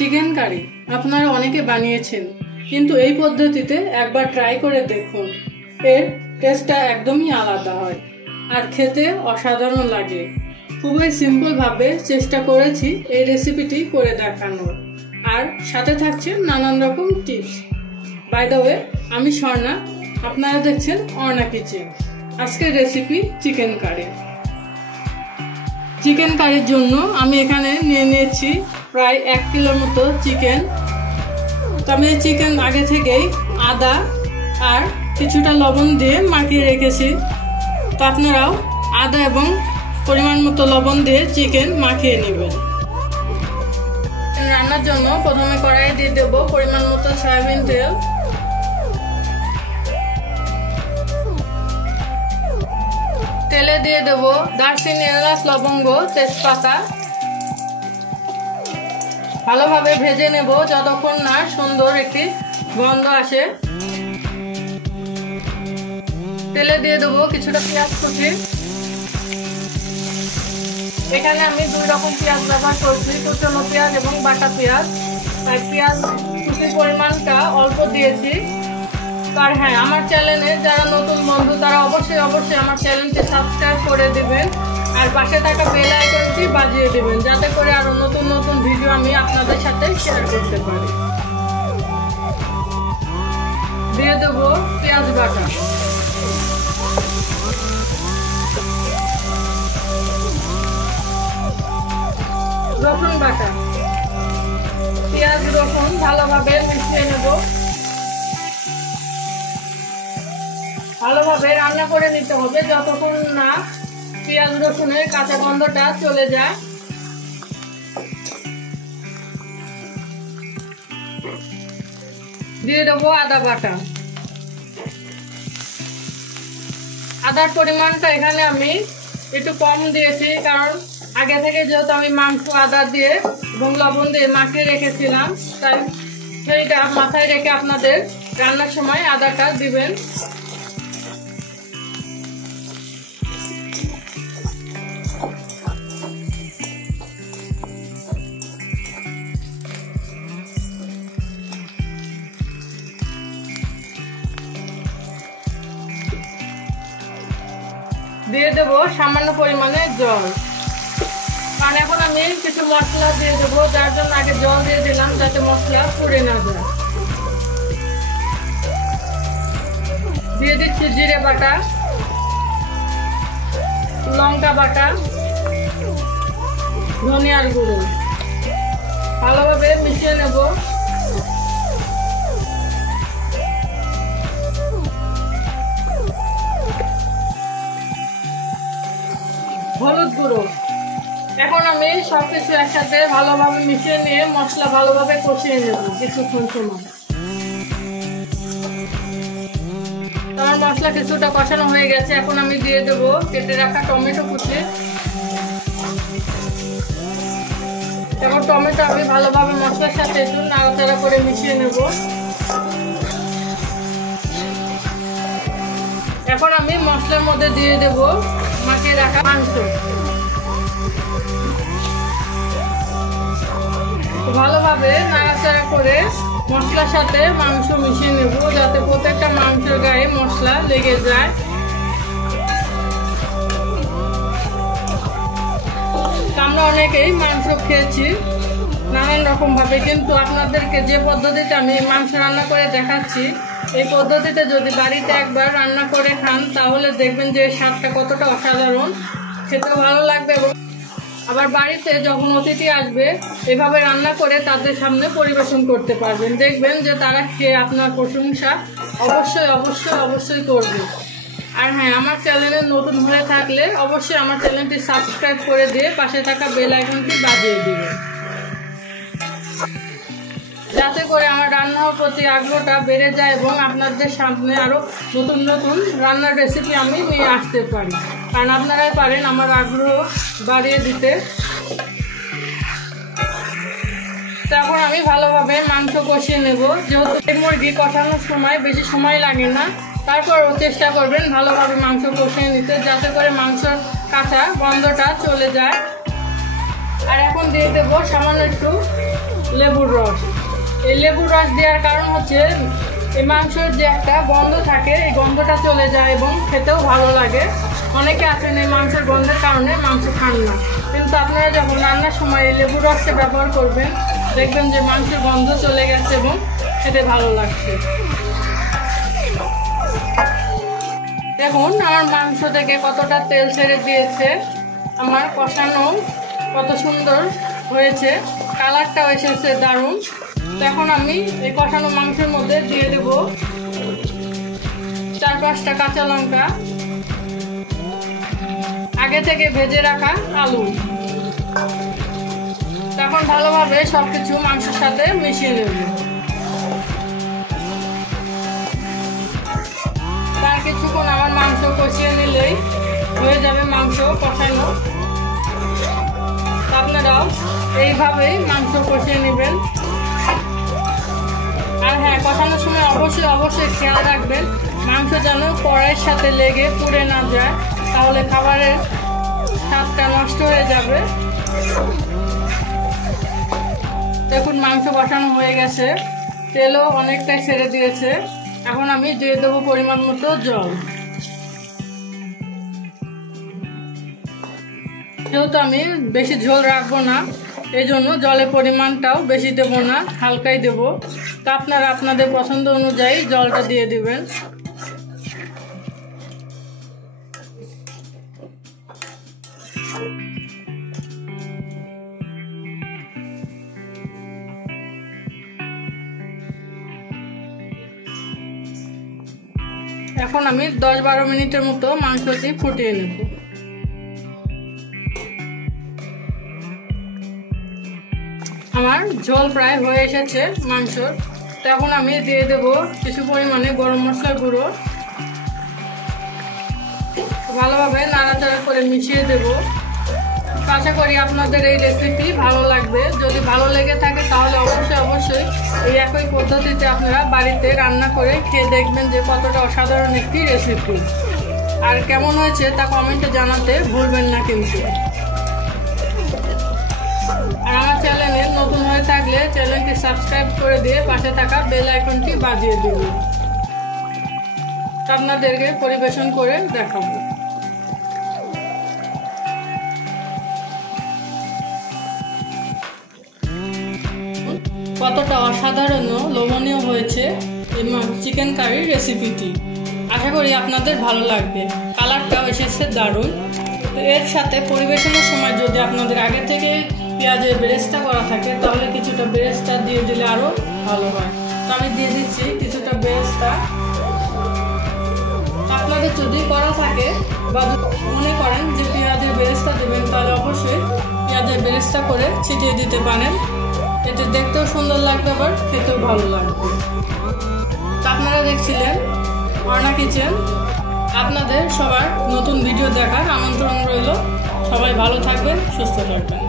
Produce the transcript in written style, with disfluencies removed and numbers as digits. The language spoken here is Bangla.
চিকেন কারি আপনারা অনেকে বানিয়েছেন, কিন্তু এই পদ্ধতিতে একবার ট্রাই করে দেখুন। এর টেস্টটা একদমই আলাদা হয় আর খেতে অসাধারণ লাগে। খুবই সিম্পল ভাবে চেষ্টা করেছি এই রেসিপিটি করে দেখানোর, আর সাথে থাকছে নানান রকম টিপস। বাই দ্য ওয়ে, আমি স্বর্ণা, আপনারা দেখছেন অর্ণা কিচেন। আজকের রেসিপি চিকেন কারি। চিকেন কারির জন্য আমি এখানে নিয়ে নিয়েছি প্রায় 1 কিলোর মতো চিকেন। তো আমি এই চিকেন আগে থেকেই আদা আর কিছুটা লবণ দিয়ে মাখিয়ে রেখেছি। তো আপনারাও আদা এবং পরিমাণ মতো লবণ দিয়ে চিকেন মাখিয়ে নেবেন। রান্নার জন্য প্রথমে কড়াইয়ে দিয়ে দেব পরিমাণ মতো সয়াবিন তেল। তেলে দিয়ে দেব দারচিনি, এলাচ, লবঙ্গ, তেজপাতা। ভালোভাবে ভেজে নেব যতক্ষণ না সুন্দর একটি গন্ধ আসে। তেলে দিয়ে দেব কিছুটা পেঁয়াজ কুচি। এখানে আমি 2 রকম পেঁয়াজ ব্যবহার করছি, কুচনো পেঁয়াজ এবং বাটা পেঁয়াজ। তাই পেঁয়াজ কুচির পরিমাণটা অল্প দিয়েছি। আর হ্যাঁ, আমার চ্যানেলে যারা নতুন বন্ধু তারা অবশ্যই আমার চ্যানেলটি সাবস্ক্রাইব করে দিবেন আর পাশে থাকা বেল আইকনটি বাজিয়ে দিবেন, যাতে করে আরো নতুন নতুন ভিডিও আমি আপনাদের সাথে শেয়ার করতে পারি। দিয়ে দেব পেঁয়াজ বাটা। রসুন বাটা। পেঁয়াজ রসুন ভালোভাবে মিশিয়ে নেব। ভালোভাবে রান্না করে নিতে হবে যতক্ষণ না পেঁয়াজ রসুনের কাঁচা গন্ধটা চলে যায়। দিয়ে দেবো আদা বাটা। আদার পরিমাণটা এখানে আমি একটু কম দিয়েছি, কারণ আগে থেকে যেহেতু আমি মাংস আদা দিয়ে এবং লবণ দিয়ে মাখিয়ে রেখেছিলাম, তাই সেইটা মাথায় রেখে আপনাদের রান্নার সময় আদাটা দিবেন। দিয়ে দেবো সামান্য পরিমাণে জল, কারণ এখন আমি কিছু মশলা দিয়ে দেবো, যার জন্য আগে জল দিয়ে দিলাম যাতে মশলা পুড়ে না যায়। দিয়ে দিচ্ছি জিরে বাটা, লঙ্কা বাটা, ধনিয়ার গুঁড়ো। ভালোভাবে মিশিয়ে নেব। হলুদ গুঁড়ো। এখন আমি সবকিছু একসাথে ভালোভাবে মিশিয়ে নিয়ে মশলা ভালোভাবে কষিয়ে নেব কিছুক্ষণ সময়। আমার মশলা কিছুটা কষানো হয়ে গেছে, এখন আমি দিয়ে দেবো কেটে রাখা টমেটো কুচি। এখন টমেটো আমি ভালোভাবে মশলার সাথে একটু নাড়াচাড়া করে মিশিয়ে নেব। এখন আমি মশলার মধ্যে দিয়ে দেব মাখিয়ে রাখা মাংস। ভালোভাবে নাড়াচাড়া করে মশলার সাথে মাংস মিশিয়ে নেব, যাতে প্রত্যেকটা মাংসের গায়ে মশলা লেগে যায়। আমরা অনেকেই মাংস খেয়েছি নানান রকম ভাবে, কিন্তু আপনাদেরকে যে পদ্ধতিতে আমি মাংস রান্না করে দেখাচ্ছি, এই পদ্ধতিতে যদি বাড়িতে একবার রান্না করে খান তাহলে দেখবেন যে স্বাদটা কতটা অসাধারণ, খেতেও ভালো লাগবে। এবং আবার বাড়িতে যখন অতিথি আসবে এভাবে রান্না করে তাদের সামনে পরিবেশন করতে পারবেন, দেখবেন যে তারা খেয়ে আপনার প্রশংসা অবশ্যই করবে। আর হ্যাঁ, আমার চ্যানেলে নতুন হয়ে থাকলে অবশ্যই আমার চ্যানেলটি সাবস্ক্রাইব করে দিয়ে পাশে থাকা বেল আইকনটি বাজিয়ে দিবেন, যাতে করে আমার রান্নার প্রতি আগ্রহটা বেড়ে যায় এবং আপনাদের সামনে আরও নতুন নতুন রান্নার রেসিপি আমি নিয়ে আসতে পারি, কারণ আপনারাই পারেন আমার আগ্রহ বাড়িয়ে দিতে। তখন আমি ভালোভাবে মাংস কষিয়ে নেব। যেহেতু মুরগি কষানোর সময় বেশি সময় লাগে না, তারপরও চেষ্টা করবেন ভালোভাবে মাংস কষিয়ে নিতে, যাতে করে মাংসর কাঁচা গন্ধটা চলে যায়। আর এখন দিয়ে দেবো সামান্য একটু লেবুর রস। লেবুর রস দেওয়ার কারণ হচ্ছে এই মাংসের যে একটা গন্ধ থাকে, এই গন্ধটা চলে যায় এবং খেতেও ভালো লাগে। অনেকে আছেন এই মাংসের গন্ধের কারণে মাংস খান না, কিন্তু আপনারা যখন রান্নার সময় এই লেবুর রসটা ব্যবহার করবেন, দেখবেন যে মাংসের গন্ধ চলে গেছে এবং খেতে ভালো লাগছে। দেখুন আমার মাংস থেকে কতটা তেল ছেড়ে দিয়েছে, আমার কষানো কত সুন্দর হয়েছে, কালারটাও এসেছে দারুণ। তো এখন আমি এই কষানো মাংসের মধ্যে দিয়ে দেব 4-5টা কাঁচা লঙ্কা, আগে থেকে ভেজে রাখা আলু। তখন ভালোভাবে সবকিছু মাংসের সাথে মিশিয়ে নেব। তার কিছুক্ষণ আমার মাংস কষিয়ে নিলেই হয়ে যাবে মাংস কষানো। আপনারাও এইভাবেই মাংস কষিয়ে নেবেন। আর হ্যাঁ, কষানোর সময় অবশ্যই খেয়াল রাখবেন মাংস যেন কড়াইয়ের সাথে লেগে পুড়ে না যায়, তাহলে খাবারের স্বাদটা নষ্ট হয়ে যাবে। দেখুন মাংস কষানো হয়ে গেছে, তেলও অনেকটাই ছেড়ে দিয়েছে। এখন আমি দিয়ে দেবো পরিমাণ মতো জল। যেহেতু আমি বেশি ঝোল রাখবো না, এই জন্য জলের পরিমাণটাও বেশি দেবো না, হালকাই দেবো। তা আপনারা আপনাদের পছন্দ অনুযায়ী জলটা দিয়ে দিবেন। এখন আমি 10-12 মিনিটের মতো মাংসটি ফুটিয়ে নেব। আমার ঝোল প্রায় হয়ে এসেছে মাংসর। তখন আমি দিয়ে দেব কিছু পরিমাণে গরম মশলার গুঁড়ো, ভালোভাবে নাড়াচাড়া করে মিশিয়ে দেব। আশা করি আপনাদের এই রেসিপি ভালো লাগবে। যদি ভালো লেগে থাকে তাহলে অবশ্যই এই একই পদ্ধতিতে আপনারা বাড়িতে রান্না করে খেয়ে দেখবেন যে কতটা অসাধারণ একটি রেসিপি। আর কেমন হয়েছে তা কমেন্টে জানাতে ভুলবেন না কিন্তু। আর আমার চ্যানেলে নতুন হয়ে থাকলে চ্যানেলটি সাবস্ক্রাইব করে দিয়ে পাশে থাকা বেল আইকনটি বাজিয়ে দেবেন। আপনাদেরকে পরিবেশন করে দেখাবো। কতটা অসাধারণ লোভনীয় হয়েছে এই চিকেন কারির রেসিপিটি। আশা করি আপনাদের ভালো লাগবে। কালারটাও এসেছে দারুণ। এর সাথে পরিবেশনের সময় যদি আপনাদের আগে থেকে পেঁয়াজের বেরেস্তা করা থাকে তাহলে কিছুটা বেরেস্তা দিয়ে দিলে আরও ভালো হয়। তো আমি দিয়ে দিচ্ছি কিছুটা বেরেস্তা। আপনাদের যদি করা থাকে বা মনে করেন যে পেঁয়াজের বেরেস্তা দেবেন তাহলে অবশ্যই পেঁয়াজের বেরেস্তা করে ছিটিয়ে দিতে পারেন। এতে দেখতেও সুন্দর লাগবে, আবার খেতেও ভালো লাগবে। আপনারা দেখছিলেন অর্ণা কিচেন। আপনাদের সবার নতুন ভিডিও দেখার আমন্ত্রণ রইল। সবাই ভালো থাকবেন, সুস্থ থাকবেন।